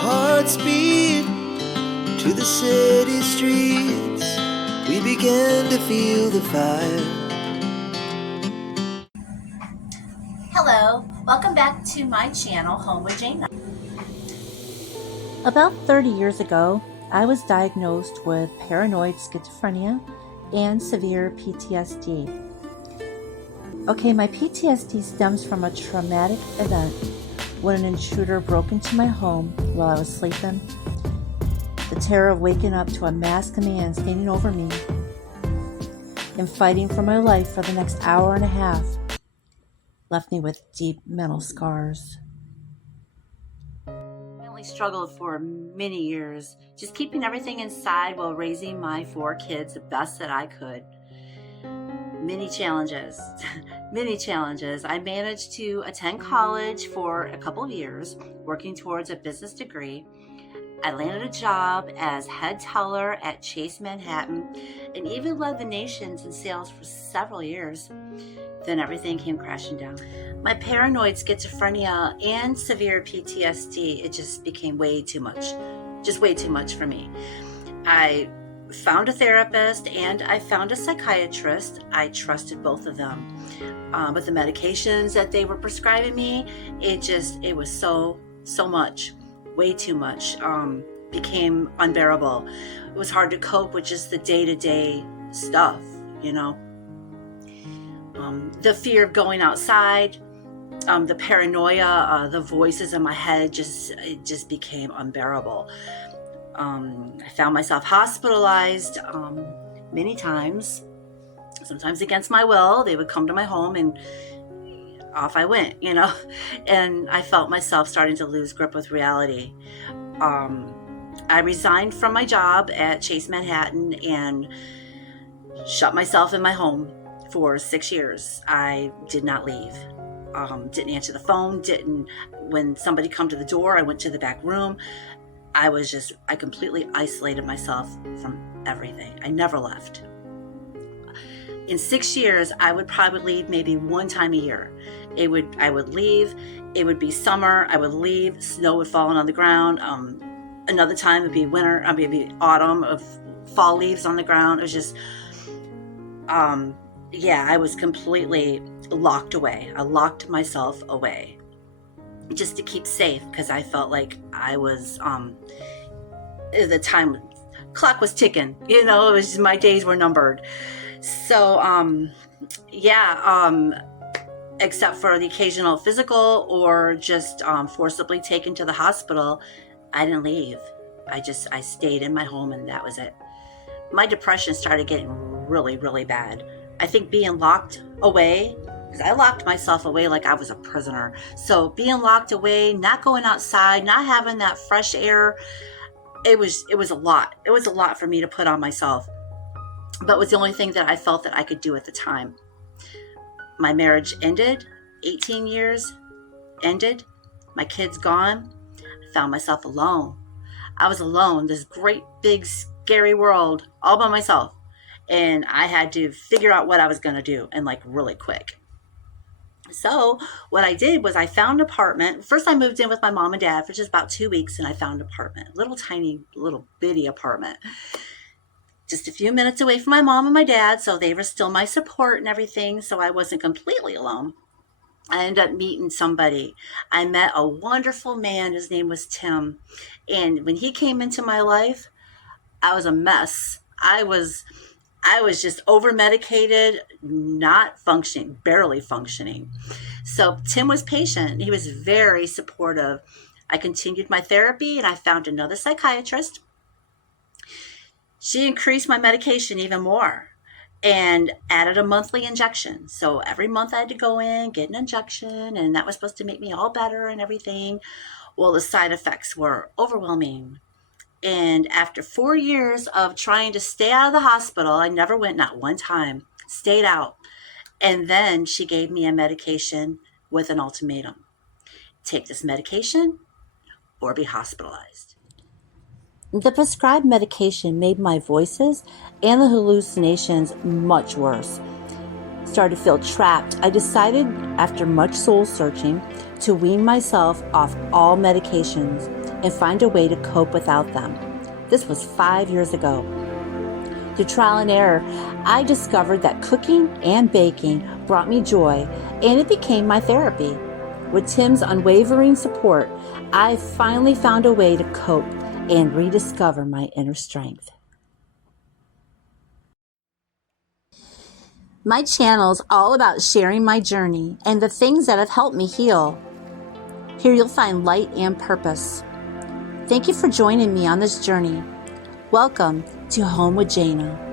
hearts beat to the city streets. We began to feel the fire. Hello, welcome back to my channel, Home with Jane. About 30 years ago, I was diagnosed with paranoid schizophrenia and severe PTSD. Okay, my PTSD stems from a traumatic event when an intruder broke into my home while I was sleeping. The terror of waking up to a masked man standing over me and fighting for my life for the next hour and a half left me with deep mental scars. I struggled for many years, just keeping everything inside while raising my 4 kids the best that I could. Many challenges. I managed to attend college for a couple of years, working towards a business degree. I landed a job as head teller at Chase Manhattan and even led the nations in sales for several years. Then everything came crashing down. My paranoid schizophrenia and severe PTSD, it just became way too much. Just way too much for me. I found a therapist and I found a psychiatrist. I trusted both of them. But the medications that they were prescribing me, it was so much, way too much, became unbearable. It was hard to cope with just the day-to-day stuff, you know. The fear of going outside, the paranoia, the voices in my head just became unbearable. I found myself hospitalized many times, sometimes against my will. They would come to my home and off I went, you know, and I felt myself starting to lose grip with reality. I resigned from my job at Chase Manhattan and shut myself in my home for 6 years. I did not leave. Didn't answer the phone, when somebody come to the door, I went to the back room. I completely isolated myself from everything. I never left. In 6 years, I would probably leave maybe one time a year. I would leave, it would be summer, I would leave, snow would fall on the ground. Another time it'd be winter, it'd be autumn, of fall leaves on the ground. It was just, I was completely locked away. I locked myself away just to keep safe because I felt like I was, the clock was ticking, you know, it was, my days were numbered. So, except for the occasional physical or just forcibly taken to the hospital, I didn't leave. I stayed in my home and that was it. My depression started getting really, really bad. I think being locked away, because I locked myself away like I was a prisoner. So being locked away, not going outside, not having that fresh air, it was a lot. It was a lot for me to put on myself. But it was the only thing that I felt that I could do at the time. My marriage ended, 18 years ended, my kids gone. I found myself alone. I was alone, this great big scary world all by myself. And I had to figure out what I was going to do, and like really quick. So what I did was I found an apartment. First I moved in with my mom and dad for just about 2 weeks, and I found an apartment, little tiny, little bitty apartment. Just a few minutes away from my mom and my dad, so they were still my support and everything, so I wasn't completely alone. I ended up meeting somebody. I met a wonderful man. His name was Tim. And when he came into my life, I was a mess. I was just over-medicated, not functioning, barely functioning. So Tim was patient. He was very supportive. I continued my therapy and I found another psychiatrist. She increased my medication even more and added a monthly injection. So every month I had to go in, get an injection, and that was supposed to make me all better and everything. Well, the side effects were overwhelming. And after 4 years of trying to stay out of the hospital, I never went, not one time, stayed out. And then she gave me a medication with an ultimatum. Take this medication or be hospitalized. The prescribed medication made my voices and the hallucinations much worse. started to feel trapped, I decided, after much soul searching, to wean myself off all medications and find a way to cope without them. This was 5 years ago. Through trial and error, I discovered that cooking and baking brought me joy, and it became my therapy. With Tim's unwavering support, I finally found a way to cope and rediscover my inner strength. My channel is all about sharing my journey and the things that have helped me heal. Here you'll find light and purpose. Thank you for joining me on this journey. Welcome to Home with Jana.